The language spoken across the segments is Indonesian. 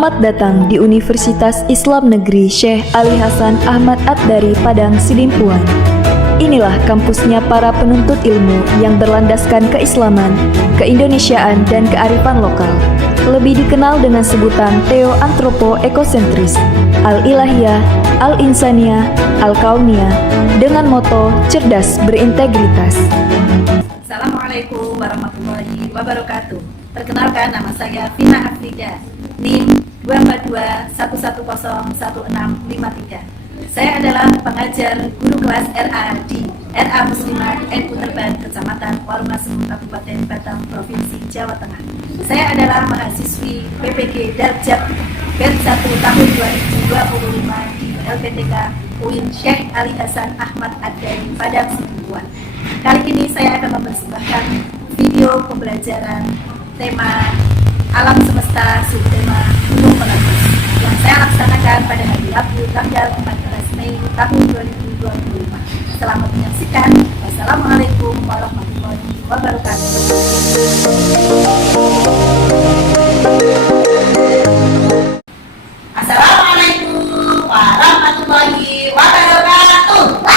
Selamat datang di Universitas Islam Negeri Syekh Ali Hasan Ahmad Ad-Dari Padang Sidimpuan. Inilah kampusnya para penuntut ilmu yang berlandaskan keislaman, keindonesiaan, dan kearifan lokal. Lebih dikenal dengan sebutan Theo Antropo Ekosentris, Al-Ilahiyah, Al-Insaniyah, Al-Kauniyah, dengan moto cerdas berintegritas. Assalamualaikum warahmatullahi wabarakatuh. Perkenalkan, nama saya Vina Afrika, NIM 24211011653. Saya adalah pengajar guru kelas RA di RA Muslimat NU Terban, Kecamatan Warumasem, Kabupaten Batang, Provinsi Jawa Tengah. Saya adalah mahasiswi PPG Darjat Batch 1 tahun 2025 di LPTK UIN Syekh Ali Hasan Ahmad Ad-Dari Padang Sidimpuan. Kali ini saya akan mempersembahkan video pembelajaran tema alam semesta subtema Gunung Meletus yang saya laksanakan pada hari Rabu tanggal 14 Mei tahun 2025. Selamat menyaksikan. Wassalamualaikum warahmatullahi wabarakatuh. Assalamualaikum warahmatullahi wabarakatuh.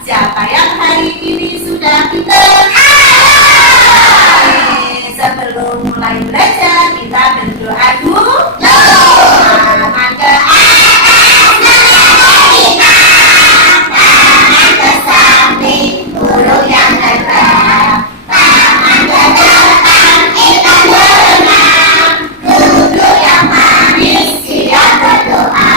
Siapa yang hari ini sudah pintar? Sebelum mulai belajar, kita berdoa dulu. Tangan ke atas, tangan ke samping, urut yang tegak, tangan ke depan, kita berenang, duduk yang manis, siap berdoa.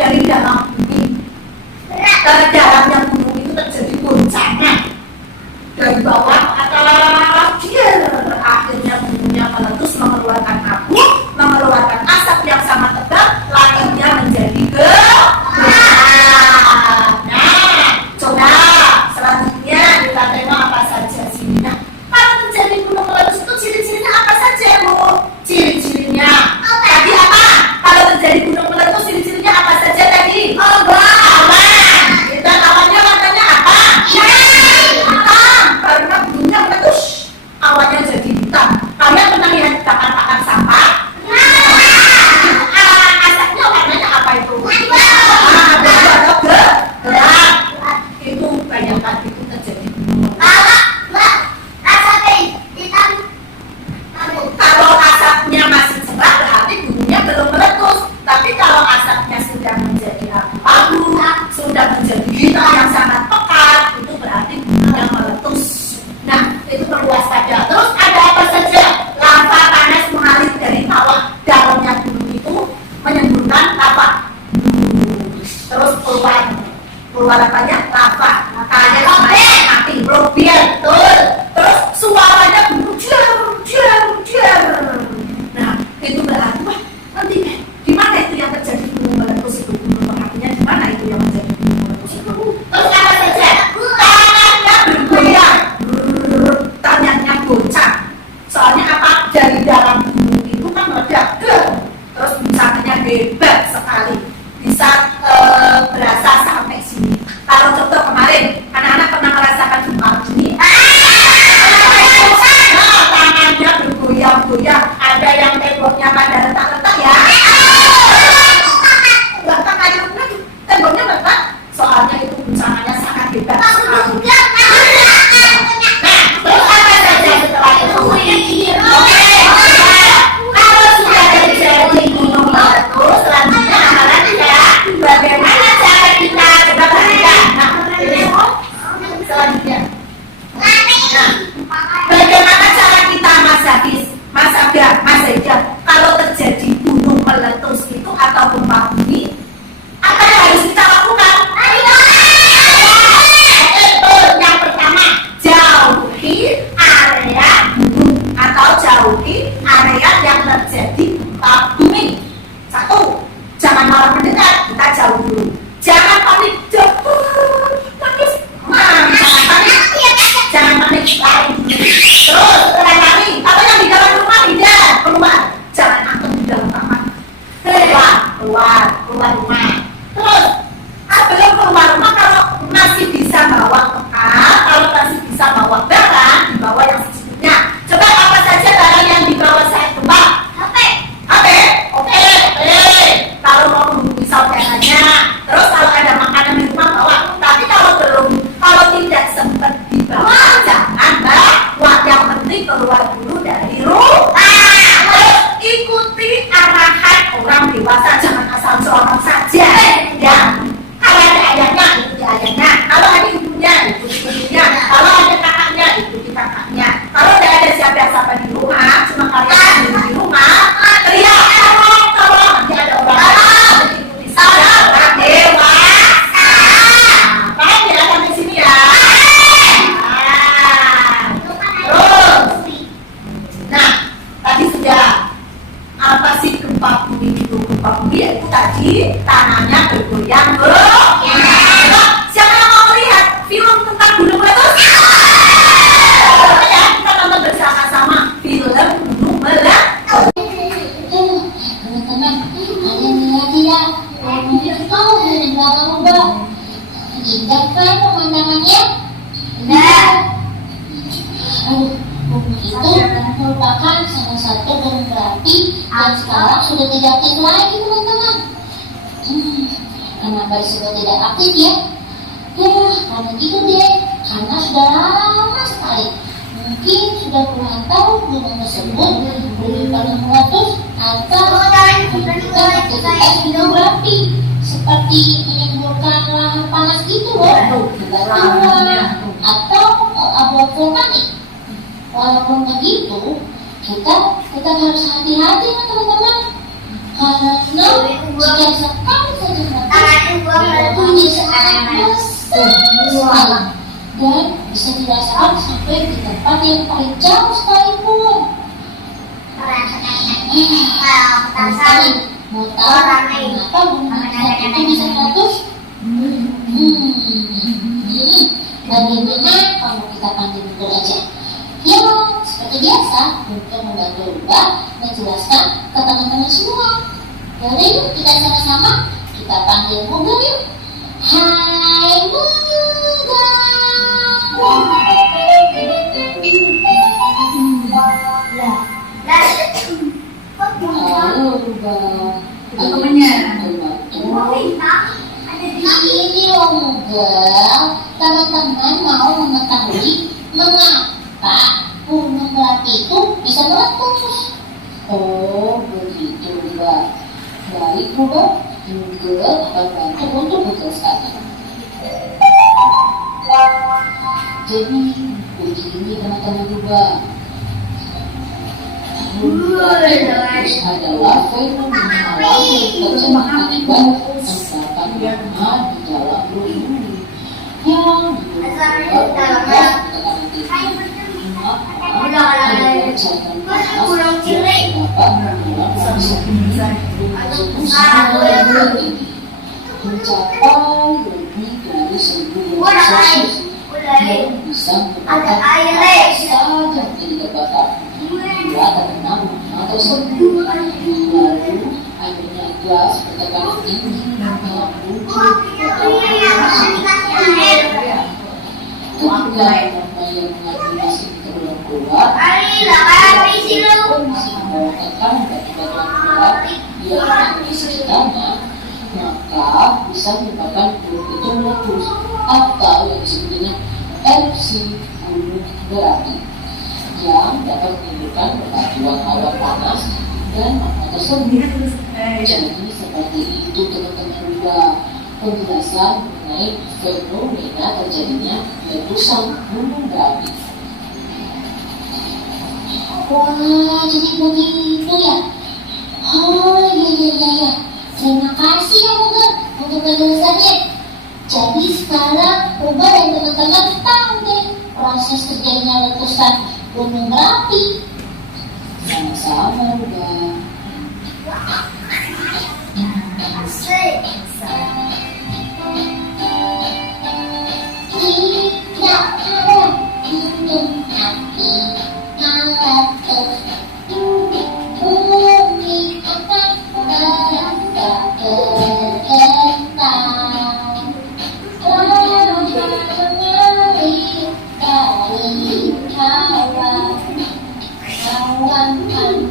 dari dalam bumi ke dalamnya gunung itu terjadi goncangan dari bawah ke atas, akhirnya gunungnya meletus, mengeluarkan abu, mengeluarkan asap yang sama tebal, langitnya menjadi gelap. Nah, coba selanjutnya kita tengok apa saja sininya. Kalau terjadi gunung meletus itu ciri-cirinya apa saja, Bu? Ciri-cirinya tadi apa? Kalau terjadi gunung meletus ciri-cirinya apa saja tadi? Awan. Dan awannya warnanya apa? Hitam. Karena gunungnya meletus, awannya jadi hitam. Kalian pernah lihat bakar-bakar sampah? Asapnya warnanya apa itu? Gelap. Itu bayangkan itu terjadi gunung meletus. Kalau asapnya masih cerah berarti gunungnya belum meletus. Tapi kalau asapnya sudah menjadi abu-abu, sudah menjadi hitam yang sangat pekat, itu berarti gunungnya meletus. Nah, itu perlu waspada. Terus ada apa saja? Lava panas mengalir dari bawah. Dalamnya gunung itu menyemburkan lava. Terus keluar apanya? Lava. Makanya mati mobil. Terus suaranya gunung jer. Nah, itu berarti wah, nanti di mana itu yang terjadi gunung meletus itu? Gunung berapinya di mana itu yang menjadi gunung meletus itu? Terus apa saja? Tanahnya bergoyang, tanahnya goncang. Soalnya apa? Dari dalam gunung itu kan meledak, terus guncangannya hebat sekali, bisa berasa sampai sini. Kalau contoh kemarin, anak-anak pernah merasakan gempa bumi? Tangannya bergoyang-goyang, ada yang temboknya pada retak-retak ya. Bahkan ada temboknya retak, soalnya itu guncangannya sangat hebat sekali. Nah, terus apa saja setelah itu? Kalau sudah terjadi gunung meletus, selanjutnya apa lagi ya? Bagaimana cara kita coba perhatikan? Nah, selanjutnya. Bagaimana cara kita Mas Ida, kalau terjadi gunung meletus itu atau gempa bumi, apa yang harus kita lakukan? Yang pertama, jauhi area gunung atau jauhi area yang terjadi gempa bumi. Satu, jangan malah mendekat, kita jauh dulu. Jangan panik, jangan panik, lari. Terus lari. Apa yang di dalam rumah tidak keluar, jangan angkat di dalam kamar. Keluar rumah. Terus sebelum keluar rumah, kalau masih bisa bawa bekal, kalau masih bisa bawa barang, dibawa yang secukupnya. Coba apa saja barang yang dibawa saat gempa? HP. Oke. Kalau mau pisau caranya. Terus kalau ada makanan di rumah bawa. Tapi kalau tidak sempat dibawa, jangan bawa. Yang penting keluar dulu dari rumah. Terus ikuti arahan orang dewasa, jangan asal seorang saja. Ya. Kalau ada ayahnya, ikuti ayahnya. Kalau ada ibunya, ikuti ibunya. Kalau ada kakaknya, ikuti kakaknya. Kalau tidak ada siapa-siapa di rumah, cuma kalian sendiri di rumah, teriak, tolong, nanti ada orang ikuti saja orang dewasa. Paham ya sampai sini ya? Terus, nah, tadi sudah. Apa sih gempa bumi itu? Gempa bumi itu tadi tanahnya bergoyang. Siapa yang mau melihat film tentang gunung meletus? Ya, kita nonton bersama-sama film gunung meletus. Teman-teman, kalian lihat ya, tahu dari belakang lubang. Indah kan pemandangannya? Indah. Bumi itu merupakan salah satu gunung berapi yang sekarang sudah tidak aktif lagi, teman-teman. Kenapa sudah tidak aktif ya? Ya, karena gitu deh. Karena sudah lama sekali. Mungkin sudah puluhan tahun gunung tersebut belum pernah meletus atau aktivitas gunung berapi seperti menimbulkan lahar panas gitu loh, batuan atau abu vulkanik. Walaupun begitu, kita tetap harus hati-hati teman-teman, karena jika sekali saja besar sekali dan bisa dirasakan sampai di tempat yang paling jauh sekalipun. Mau tahu kenapa gunung itu bisa meletus? Bagaimana kalau kita panggil Guntur aja? Ya, seperti biasa, Guntur membantu Lubah menjelaskan ke teman-teman semua. Jadi yuk kita sama-sama kita panggil Muga yuk. Hai Muga. Halo Lubah. Itu temennya. Ini loh Muga, teman-teman mau mengetahui mengapa gunung Merapi itu bisa meletus. Oh begitu Mbak. Baik Mbak, Muga akan bantu untuk menjelaskannya. Jadi begini teman-teman Mbak. Meletus adalah fenomena alam yang terjadi akibat endapan magma di dalam bumi yang dibuat oleh tekanan tinggi. Maka ada lonjakan panas yang dapat membuat kondisi bumi mencapai lebih dari 1000 derajat Celcius yang bisa menyebabkan apa saja menjadi terbakar. Bila terkena magma tersebut, lalu airnya gas bertekanan tinggi yang muncul ketika magma yang mengandung itu belum keluar, kondisi bawah tekanan batu batuan keluar yang ada di sekitarnya, maka bisa menyebabkan gunung itu meletus atau yang disebut dengan erupsi gunung berapi yang dapat menimbulkan perpaduan awan panas dan magma tersebut. Jadi seperti itu teman-teman Lubah penjelasan mengenai fenomena terjadinya letusan gunung berapi. Wah, jadi begitu ya? Oh iya. Terima kasih ya Muga untuk penjelasannya. Jadi sekarang Lubah dan teman-teman tahu deh proses terjadinya letusan gunung Merapi. Sama-sama Lubah. Tidak ada gunung api meletus. Bumi akan merasa tergentar. Lama mengalir dari awan. Awan panas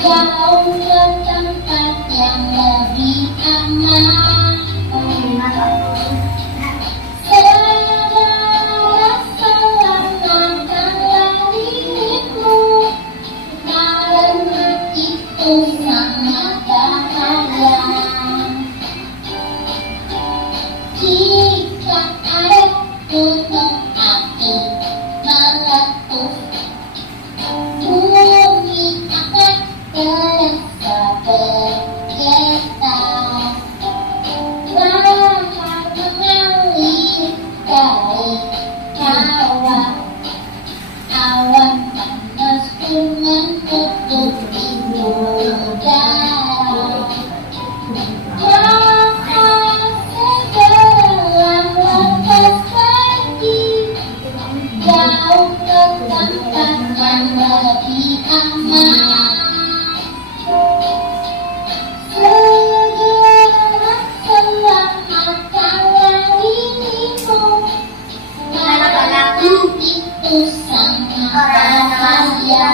jauh ke tempat yang lebih aman. Segera selamatkanlah dirimu, karena itu sangat bahaya. Jika ada gunung api meletus, bumi akan terasa bergetar. Lahar mengalir dari kawah. Awan panas pun menutupi udara. Jangan segera lepas pergi, jauh ke tempat yang lebih aman. Segera selamatkanlah dirimu, karena itu sangat bahaya.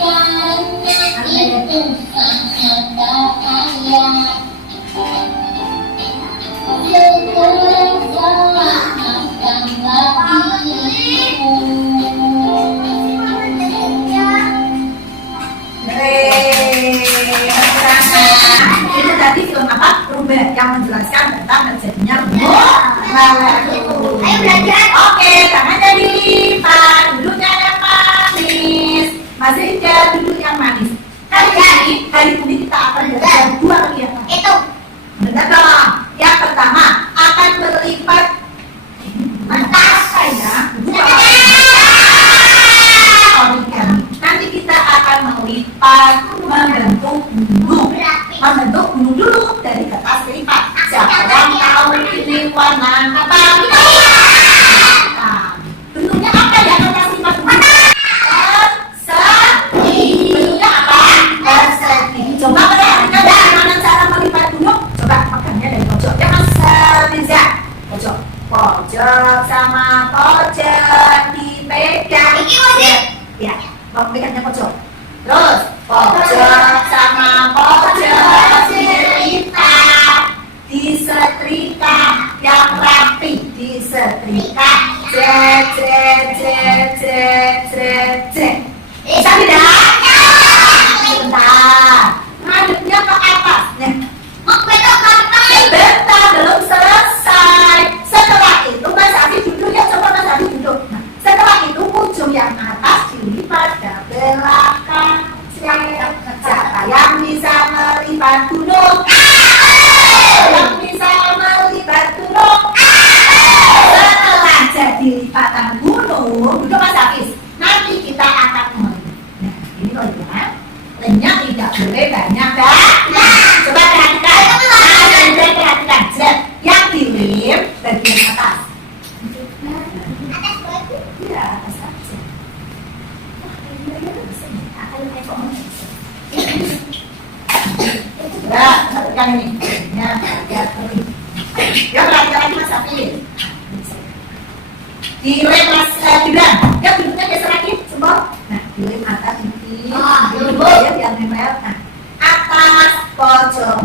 Karena itu sangat bahaya. Segera selamatkanlah dirimu. Itu tadi film apa? Rubah yang menjelaskan tentang terjadinya gunung Ayo belajar. Oke, tangannya dilipat, duduknya yang manis. Mas Rinja duduk yang manis. Hari ini kita akan belajar 2 kegiatan. Itu. Benar dong. Yang pertama akan melipat kertas saya. Nanti kita akan melipat membentuk gunung dulu dari kertas lipat. Siapa yang tahu ini warna apa? Bentuknya apa ya kertas lipat? Persegi. Bentuknya apa? Persegi. Coba perhatikan bagaimana cara melipat gunung. Coba pegannya dari pojok. Ya Mas Riza. Pojok sama pojok dipegang. Ya, mau pegangnya pojok. Terus pojok sama pojok dilipat, disetrika yang rapi, disetrika. Bisa tidak? Sebentar. Ngadepnya ke atas. Sebentar, belum selesai. Setelah itu Mas Afi duduk ya, coba Mas Afi duduk. Nah, setelah itu ujung yang atas dilipat ke belakang. Siapa yang bisa melipat gunung? Yang bisa melipat gunung? Setelah jadi lipatan gunung, duduk Mas Hafiz. Nanti kita akan melihat. Nah, ini loh ya. Lenyap tidak boleh banyak kan? Coba perhatikan. Perhatikan. Yang dilip bagian atas. Ya, atas aja. Ya, perhatikan ini. Ya, perhatikan lagi Mas Hafiz. Dilip Mas Gibran. Ya, duduknya geser lagi, semua. Nah, dilip atas ini. Dilip ya, biar nempel. Nah, atas pojok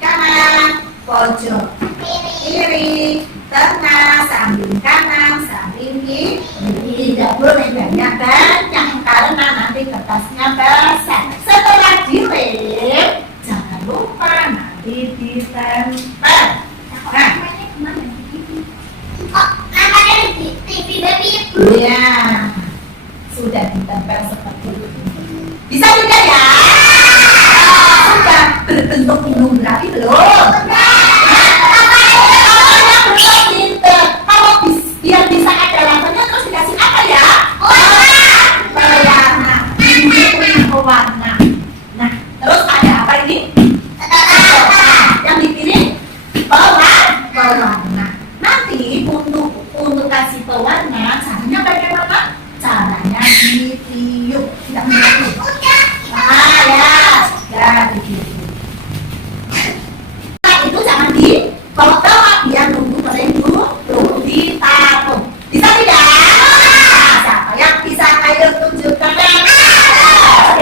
kanan, pojok kiri, tengah, samping kanan, samping kiri. Tidak boleh banyak karena nanti kertasnya basah. Setelah dilip, jangan lupa nanti ditempel. Nah, ya, sudah ditempel seperti itu. Bisa tidak ya? Sudah berbentuk gunung berapi belum? Kalau biar bisa ada lampunya terus dikasih apa ya? Warna. Ini warna. Nah, terus ada apa ini? Yang dipilih pewarna. Nanti untuk kasih pewarna, caranya bagaimana? Caranya ditiup, tidak meniup. Ya, begitu. Nah, itu jangan dipotong, biar nunggu kering dulu, ditaruh. Bisa tidak? Siapa yang bisa? Ayo tunjukkan.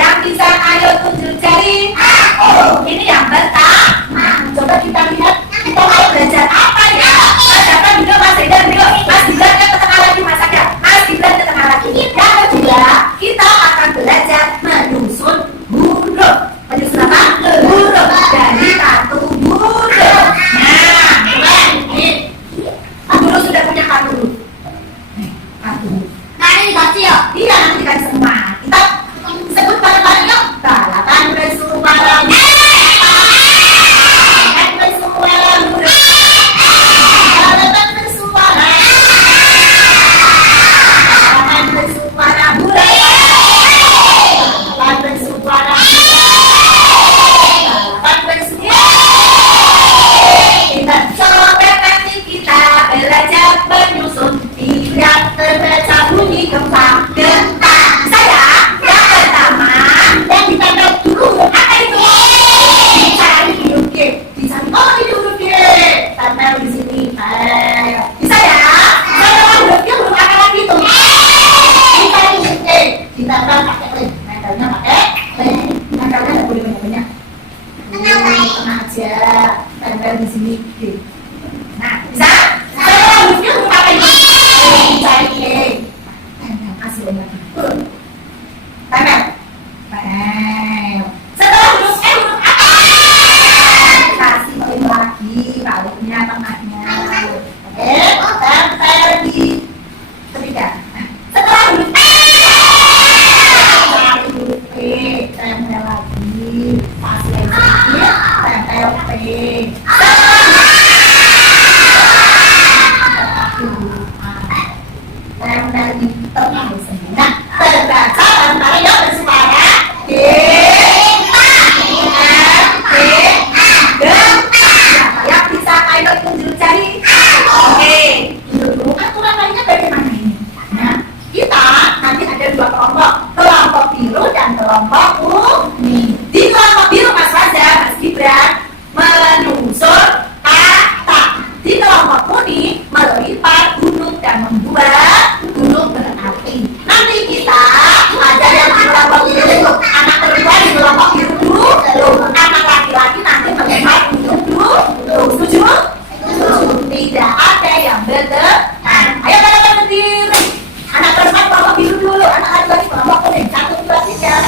Yang bisa, ayo tunjuk jari. Ini yang pertama. Coba kita lihat, kita mau belajar apa ya? Siapa dulu Mas Ridwan dulu? Mas Ridwan ke tengah lagi, Mas Aga. Mas Ridwan ke tengah lagi. Yang kedua, kita akan belajar menyusun huruf. Menyusun apa? Huruf dari kartu huruf. Nah, ini Pak Guru sudah punya kartu huruf. Kartu huruf. Nah, ini dikasih ya? Iya, nanti dikasih semua. Kita sebut bareng-bareng yuk. Balapan bersuara huruf. Balapan bersuara huruf. Balapan bersuara. Balapan bersuara huruf. Balapan bersuara. Kita coba nanti kita belajar menyusun biar terbaca bunyi gempa. Saya yang pertama yang ditempel dulu apa itu? Dicari huruf G. Dicari ini huruf G. Tempel di sini. Bisa ya? Saya huruf G huruf apa lagi itu? Dicari huruf G. Ditempel pakai lem. Nempelnya pakai lem. Nempelnya nggak boleh banyak-banyak. Tengah aja, tempel di sini. Nah, bisa? Saya hurufnya huruf apa ini? Cari tempel, kasih lagi. Tempel. Setelah huruf huruf apa? Kasih lagi, baliknya, tengahnya. tidak ada yang berdepan. Ayo katakan berdiri. Anak perempuan bawa biru dulu, anak laki-laki bawa kuning. 1, 2, 3.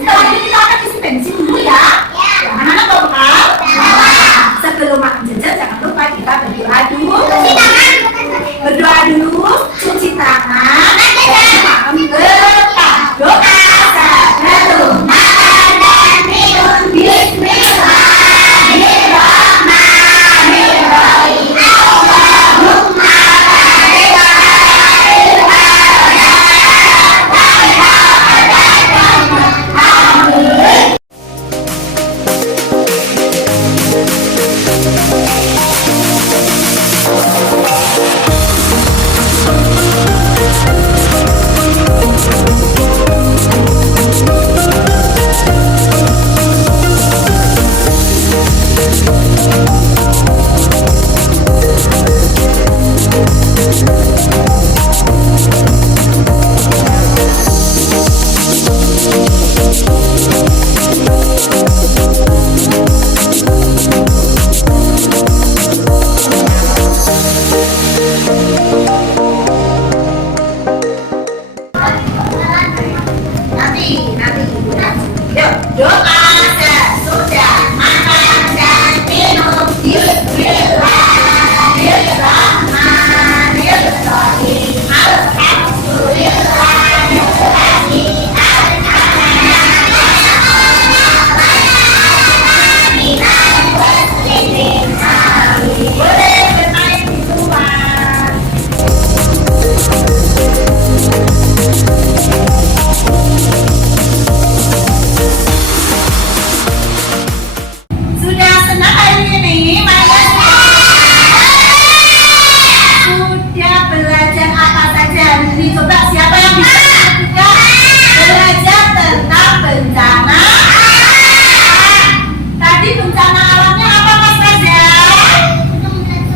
Setelah ini kita akan isi bensin dulu ya. Anak-anak tahu kan? Sebelum makan jajan jangan lupa kita berdoa dulu. Berdoa dulu, cuci tangan, berkah, doa sebelum makan dan minum. Bismillahirrahmanirrahim. Allahumma barik doa sesudah makan dan minum. Bismillahirrahmanirrahim. Boleh bermain di luar. Sudah senang hari ini, Maya? Sudah belajar apa saja hari ini? Coba siapa yang bisa juga belajar tentang bencana? Tadi bencana alamnya apa, Mas Raja?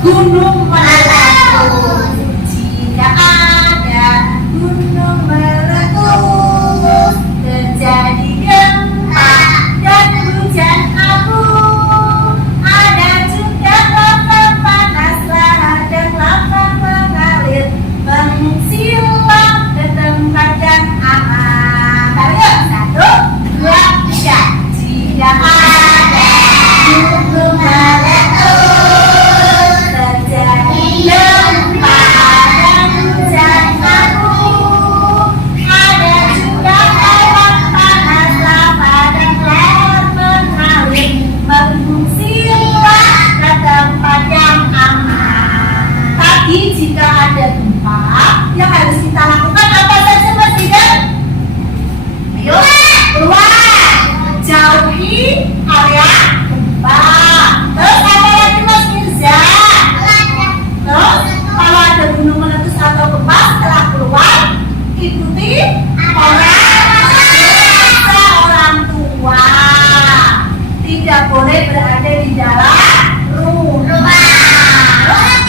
Gunung meletus. Jika ada gunung meletus, terjadi gempa dan hujan abu. Ada juga lava panas, lahar dan lava mengalir. Mengungsilah ke tempat yang aman. Ayo, 1, 2, 3. Jika ada gunung meletus, terjadi gempa dan hujan abu. Ada juga lava panas, lava dan lahar mengalir. Mengungsilah ke tempat yang aman. Tapi jika ada gempa, yang harus kita lakukan apa saja, Mas Didan? Ayo, keluar, jauhi area gempa. Terus apa lagi, Mas Mirza? Terus kalau ada gunung meletus atau gempa, setelah keluar ikuti orang tua. Tidak boleh berada di dalam rumah.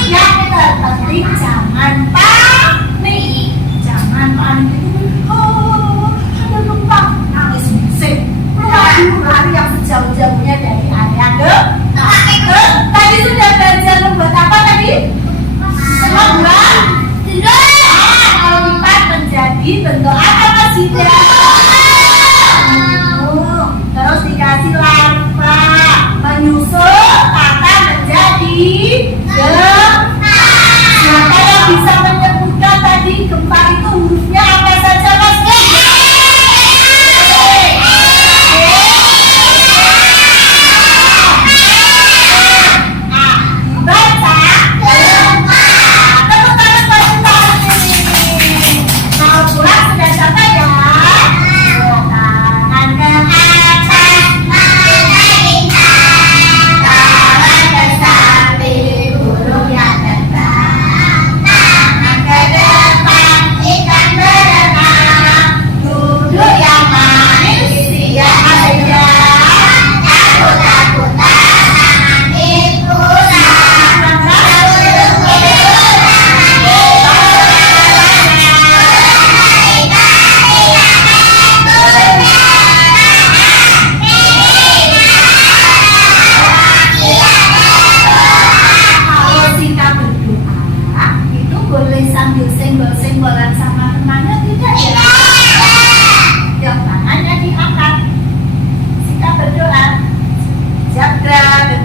Yang terpenting jangan panik. Jangan panik. Oh, ada gempa, nangis bising. Keluar dulu, lari yang sejauh-jauhnya dari area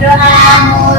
berdoa kamu